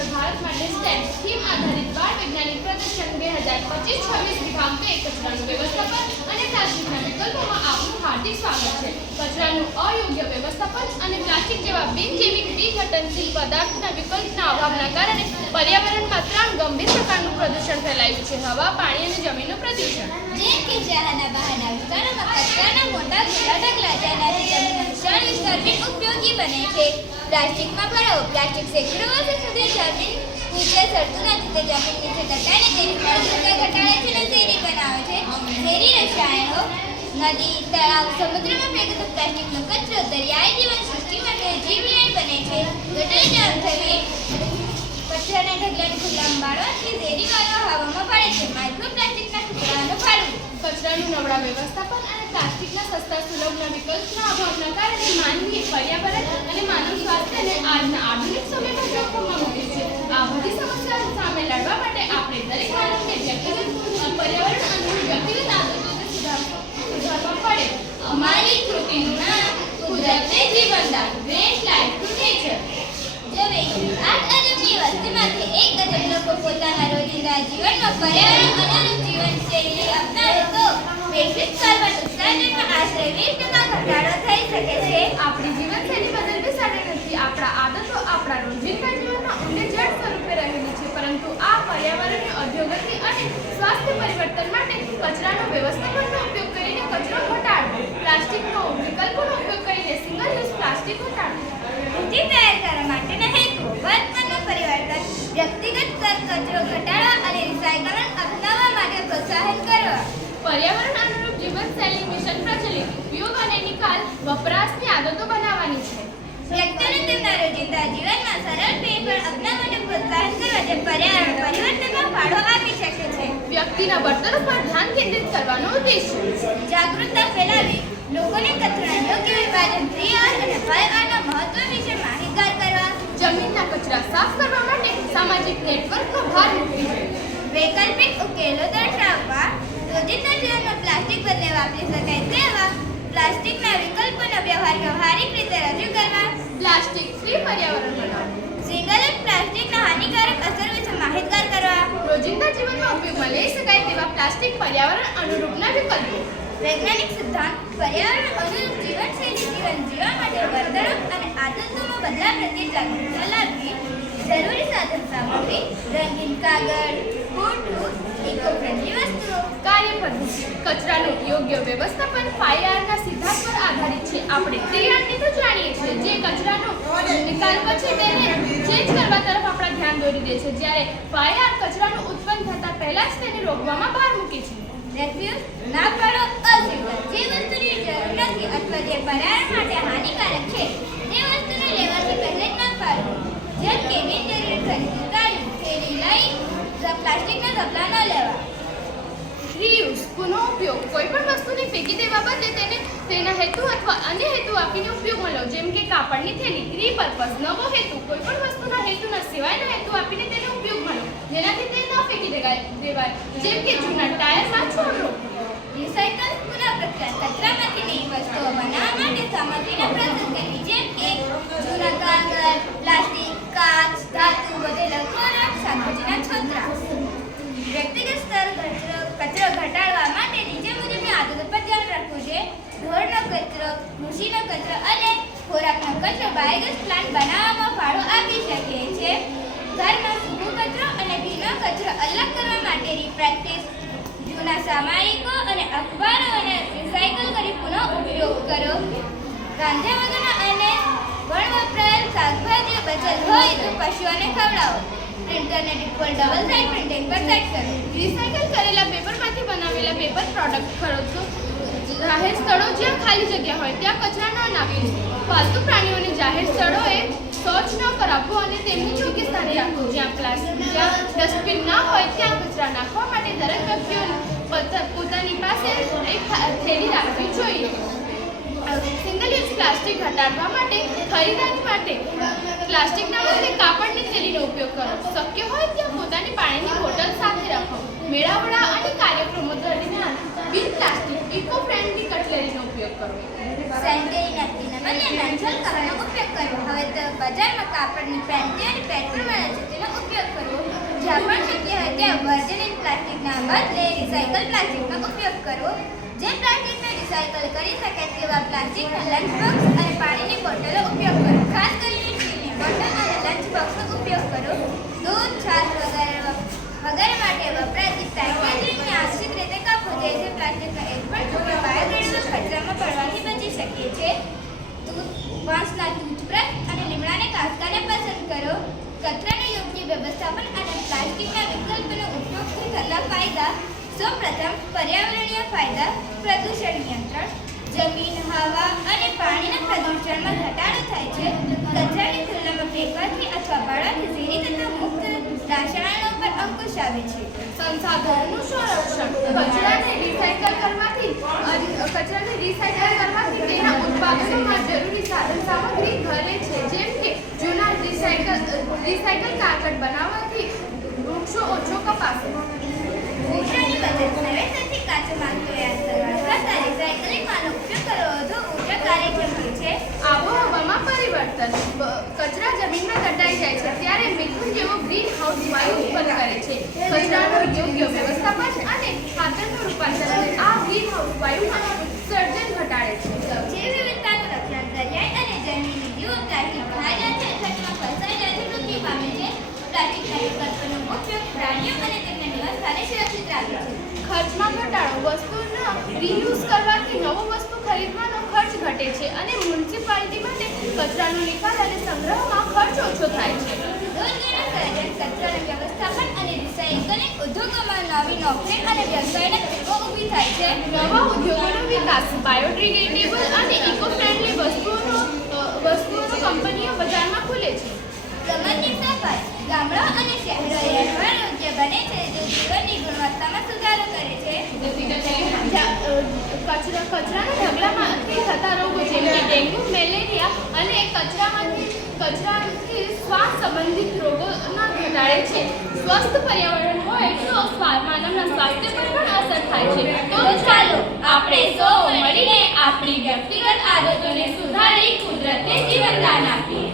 આત્મનિર્ભર ભારત માટે stem theme આધારિત બાળ વૈજ્ઞાનિક પ્રદર્શન 2025-26 દિવ્યાંગ કચરાનું વ્યવસ્થાપન અને પ્લાસ્ટિકના વિકલ્પોમાં આપનું હાર્દિક સ્વાગત છે. કચરાનું અયોગ્ય વ્યવસ્થાપન અને પ્લાસ્ટિક જેવા બિનજૈવિક વિઘટનશીલ પદાર્થના વિકલ્પના અભાવના કારણે પર્યાવરણમાં 3 ગંભીર પ્રકારનું પ્રદૂષણ ફેલાયું છે: હવા, પાણી અને જમીનનું પ્રદૂષણ. જેમ કે જાહેરના બહારના વિસ્તારોમાં કચરાના મોટા ઢગલા જેનાથી જમીનનો વિશાળ વિસ્તાર ઉપયોગી બને છે. પ્લાસ્ટિકમાં ભરાવો. પ્લાસ્ટિક સેંકડો વર્ષો સુધી જમીન નીચે ચડતું નથી, તે જમીન નીચે દટાઈને તેની ફળદ્રુપતા ઘટાડે છે અને ઝેરી બનાવે છે. ઝેરી રસાયણો નદી, તળાવ, સમુદ્રમાં ફેંકતો પ્લાસ્ટિકનો કચરો દરિયાઈ જીવન સૃષ્ટિ માટે જીવલેણ બને છે. ગટર જામ થવી. કચરાના ઢગલાને ખુલ્લામાં બાળવાથી ઝેરી વાયુઓ હવામાં ભળે છે. માઇક્રોપ્લાસ્ટિકના ટુકડાઓનું ફાળવું. કચરાનું નબળા વ્યવસ્થાપન અને પ્લાસ્ટિકના સસ્તા સુલભના વિકલ્પના અભાવના કારણે માનવી, પર્યાવરણ અને માનવ સ્વાસ્થ્યને આજના આધુનિક સમયમાં જોખમમાં મૂકે છે. આ બધી સમસ્યાઓ સામે લડવા માટે આપણે દરેક માનવને વ્યક્તિગત પર્યાવરણ અનુરૂપ વ્યક્તિગત આદતોને સુધારવા પડે. અમારી કૃતિનું નામ કુદરતને જીવનદાન, ગ્રેટ લાઈફ ટુ નેચર. જો 8 અજબની વસ્તીમાંથી 1 અજબ લોકો પોતાના રોજિંદા જીવનમાં પર્યાવરણ અનુરૂપ જીવનશૈલી અપનાવે તો વૈશ્વિક સ્તરમાં ઉત્સર્જનમાં આશરે 20% ઘટાડો થઈ શકે છે. આપણી જીવનશૈલી બદલવી સરળ નથી. આપણા આદતો આપણા રોજિંદા જીવનમાં ઊંડે જડ સ્વરૂપે રહેલી છે, પરંતુ આ પર્યાવરણીય અધોગતિ અને સ્વાસ્થ્ય પરિવર્તન માટે કચરાનો વ્યવસ્થાપનનો ઉપયોગ કરીને કચરો ઘટાડવો, પ્લાસ્ટિકનો વિકલ્પોનો ઉપયોગ કરીને સિંગલ યુઝ પ્લાસ્ટિક ઘટાડવું. ઊંચી તૈયાર કરવા માટેના હેતુ. વર્તમાનનું પરિવર્તન. વ્યક્તિગત સ્તર કચરો ઘટાડવા અને રિસાયકલિંગ અપનાવવા માટે પ્રોત્સાહન કરવા. પર્યાવરણ અનુરૂપ જીવનશૈલી મિશન પ્રચલિત. ઉપયોગ અને નિકાલ વપરાશની આદતો બનાવવાની છે. વ્યક્તિને તેમના રોજિંદા જીવનમાં સરળ ફેરફાર અપનાવવાને પ્રોત્સાહન કરવા જે પર્યાવરણ પરિવર્તનમાં ફાળો આપી શકે છે. વ્યક્તિના વર્તન પર ધ્યાન કેન્દ્રિત કરવાનો ઉદ્દેશ્ય. જાગૃતતા ફેલાવી. લોકોને કચરાના યોગ્ય વિભાજન 3R અને 5Rના મહત્વ વિશે માહિતગાર કરવા. જમીનના કચરા સાફ કરવા માટે સામાજિક નેટવર્કનો ભાર મૂકવી જોઈએ. વૈકલ્પિક ઉકેલો દર્શાવવા. રોજિંદા જીવનમાં પ્લાસ્ટિક બદલે વાપરી શકાય તેવા પ્લાસ્ટિકના વિકલ્પોનો વ્યવહારિક રીતે રજૂ કરવા. પ્લાસ્ટિક ફ્રી પર્યાવરણ બનાવવું. સિંગલ યુઝ પ્લાસ્ટિકના હાનિકારક અસર વિશે માહિતગાર કરવા. રોજિંદા જીવનમાં ઉપયોગમાં લઈ શકાય તેવા પ્લાસ્ટિક પર્યાવરણ અનુરૂપના વિકલ્પો. વૈજ્ઞાનિક સિદ્ધાંત. પર્યાવરણ અનુરૂપ જીવનશૈલી જીવન જીવવા માટે વર્તણૂક અને આદતોમાં બદલાવ પ્રત્યે જાગૃતતા લાવવી. જરૂરી સાધન સામગ્રી. રંગીન કાગળ, ફૂટવું, ઇકો ફ્રેન્ડલી વસ્તુઓ. કાર્ય પદ્ધતિ. કચરાનું યોગ્ય વ્યવસ્થાપન 5Rના સિદ્ધાંત પર આધારિત છે. આપણે 3Rને તો જાણીએ છીએ, જે કચરાનો નિકાલ પછી તેને ચેન્જ કરવા તરફ આપણા ધ્યાન દોરી દે છે, જ્યારે 5R કચરાનું ઉત્પન્ન થતા પહેલા જ તેને રોકવામાં ભાર મૂકે છે. રેફ્યુઝ. ના પાડો અસ્વીકાર. જે વસ્તુની જરૂર નથી અથવા જે પર્યાવરણ માટે હાનિકારક છે તે વસ્તુને લેવાથી પહેલે જ ના પાડવું. જેમ કે બિનજરૂરી ખરીદી ટાળવી. થેલી લઈ પ્લાસ્ટિકના ઢગલા ન લેવા. રીયુઝ. પુનઃ ઉપયોગ. કોઈ પણ વસ્તુને ફેંકી દેવા બદલે તેને તેના હેતુ અથવા અન્ય હેતુ આપીને ઉપયોગમાં લો. જેમ કે કાપડની થેલી. રીપર્પઝ. નવો હેતુ. કોઈ પણ વસ્તુના હેતુના સિવાયના હેતુ આપીને તેને ઉપયોગમાં લો, જેનાથી તે ન ફેંકી દેવાય. જેમ કે જૂના ટાયરમાં છોડ રોપવો. રિસાયકલ. પુનઃપ્રક્રિયા. કચરામાંથી નવી વસ્તુઓ બનાવવા માટે સામગ્રીને પ્રોસેસ કરવી. જેમ કે જૂના કાગળ, પ્લાસ્ટિક, કાચ, ધાતુ વગેરે ખોરાક, શાકભાજીના છોતરા. વ્યક્તિગત સ્તર કચરો ઘટાડવા માટે નીચે મુજબની આદતો પર ધ્યાન રાખવું જોઈએ. ઢોરનો કચરો, કૃષિનો કચરો અને ખોરાકનો કચરો બાયોગેસ પ્લાન્ટ બનાવવામાં ફાળો આપી શકે છે. ઘરમાં સૂકો કચરો અને ભીનો કચરો અલગ કરવા માટેની પ્રેક્ટિસ. જૂના સામયિકો અને અખબારોને રિસાયકલ કરી પુનઃ ઉપયોગ કરો. રાંધ્યા વગરના અને વણવપરાયેલ શાકભાજીઓ બચેલ હોય તો પશુઓને ખવડાવો. પ્રિન્ટરને ડબલ સાઇડ પ્રિન્ટિંગ પર સેટ કરો. રિસાયકલ કરેલા પેપરમાંથી બનાવેલા પેપર પ્રોડક્ટ ખરીદો. જાહેર સ્થળો જ્યાં ખાલી જગ્યા હોય ત્યાં કચરા ન નાખવો. પાલતુ પ્રાણીઓને જાહેર સ્થળોએ શૌચ ન કરાવવું અને તેમને યોગ્ય સ્થાને રાખવું. જ્યાં ડસ્ટબિન ન હોય ત્યાં કચરા નાખવા માટે દરેક વ્યક્તિઓ પોતાની પાસે એક થેલી રાખવી જોઈએ. સિંગલ યુઝ પ્લાસ્ટિક ઘટાડવા માટે ખરીદારી માટે પ્લાસ્ટિકના બદલે કાપડની થેલીનો ઉપયોગ કરો. શક્ય હોય ત્યાં પોતાની પાણીની બોટલ સાથે રાખો. મેળાવડા અને કાર્યક્રમો દરમિયાન બિન પ્લાસ્ટિક ઇકો ફ્રેન્ડલી કટલેરીનો ઉપયોગ કરો. સેનિટરી નેપકિનના બદલે મેન્થોલ કવરનો ઉપયોગ કરવો. હવે તો બજારમાં કાપડની પેન્ટી અને પેડ પણ મળે છે, તેનો જ્યાં પણ શક્ય હોય ત્યાં વર્જિન પ્લાસ્ટિકના બદલે રિસાયકલ પ્લાસ્ટિકનો ઉપયોગ કરવો. જે પ્લાસ્ટિકને રિસાયકલ કરી શકે તેવા પ્લાસ્ટિકના લંચ બોક્સ અને પાણીની બોટલો ઉપયોગ કરો. ખાસ કરીને સ્ટીલની બોટલ અને લંચ બોક્સનો ઉપયોગ કરો. દૂધ, છાશ વગેરે માટે વપરાતી પેકેજિંગને આંશિક રીતે કાપવું, જેથી પ્લાસ્ટિકનો એક પણ ટુકડો બાયોડિગ્રેડેબલ કચરામાં પડવાથી બચી શકે છે. વાંસના ટૂથબ્રશ અને લીમડાને કાંસકાને પસંદ કરો. કચરાનું યોગ્ય વ્યવસ્થાપન અને પ્લાસ્ટિકના વિકલ્પનો ઉપયોગથી થતા ફાયદા. સૌપ્રથમ પર્યાવરણીય ફાયદા. પ્રદૂષણ નિયંત્રણ. જમીન, હવા અને પાણીના પ્રદૂષણમાં ઘટાડો થાય છે. કચરાની ખુલ્લામાં ફેંકવાથી અથવા બાળવાથી ઝેરી તથા મુક્ત રસાયણો પર અંકુશ આવે છે. સંસાધનોનું સંરક્ષણ. કચરાને રિસાયકલ કરવાથી તેના ઉત્પાદનોમાં જરૂરી સાધન સામગ્રી ઘરે છે, જેમ કે જૂના રિસાયકલ કાગળ બનાવવાથી વૃક્ષો ઓછો કપાશે. ઊર્જાની બચત. નવેસરથી કાચો માલ તૈયાર કરવા કરતાં રિસાયકલિંગ માલનો ઉપયોગ કરવો વધુ ઊર્જા કાર્યક્ષમ હોય છે. આબોહવામાં પરિવર્તન. કચરા જમીનમાં દટાઈ જાય છે ત્યારે મિથેન જેવો ગ્રીન હાઉસ વાયુ ઉત્પન્ન કરે છે. કચરાનું યોગ્ય વ્યવસ્થાપન અને ખાતરનું રૂપાંતરણ આ ગ્રીન હાઉસ વાયુના ઉત્સર્જન ઘટાડે છે. જૈવ વિવિધતાનું રક્ષણ. દરિયાઈ અને જમીની જીવો પ્લાસ્ટિક ખાઈ જાય છે અથવા ફસાઈ જાય છે, મૃત્યુ પામે છે. પ્લાસ્ટિકના વિકલ્પોનો ઉપયોગ પ્રાણીઓ અને તેમના નિવાસસ્થાને સુરક્ષિત રાખે છે. ખર્ચમાં ઘટાડો. વસ્તુનો રીયુઝ કરવાથી નવો વસ્તુ ખરીદવાનો ખર્ચ ઘટે છે અને મ્યુનિસિપાલિટી માટે કચરાનો નિકાલ અને સંગ્રહમાં ખર્ચ ઓછો થાય છે. રોજગારનું સર્જન. કચરાનું વ્યવસ્થાપન અને રિસાયકલિંગ ઉદ્યોગોમાં નવી નોકરી અને વ્યવસાયના તકો ઊભી થાય છે. નવા ઉદ્યોગોનો વિકાસ. બાયોડિગ્રેડેબલ અને ઇકો ફ્રેન્ડલી વસ્તુઓનો કંપનીઓ બજારમાં ખુલે છે. સમાજની સફાઈ. ગામડાઓ અને શહેરો રહેવા યોગ્ય બને છે, જે જીવનની ગુણવત્તામાં સુધારો કરે છે. કચરાના ઢગલામાંથી થતા રોગો જેમ કે ડેન્ગ્યુ, મેલેરિયા અને કચરાથી શ્વાસ સંબંધિત રોગોના ઘટાડે છે. સ્વસ્થ પર્યાવરણ હોય તો માનવના સ્વાસ્થ્ય પર પણ અસર થાય છે. તો ચાલો આપણે સૌ મળીને આપણી વ્યક્તિગત આદતોને સુધારી કુદરતને જીવનદાન આપીએ.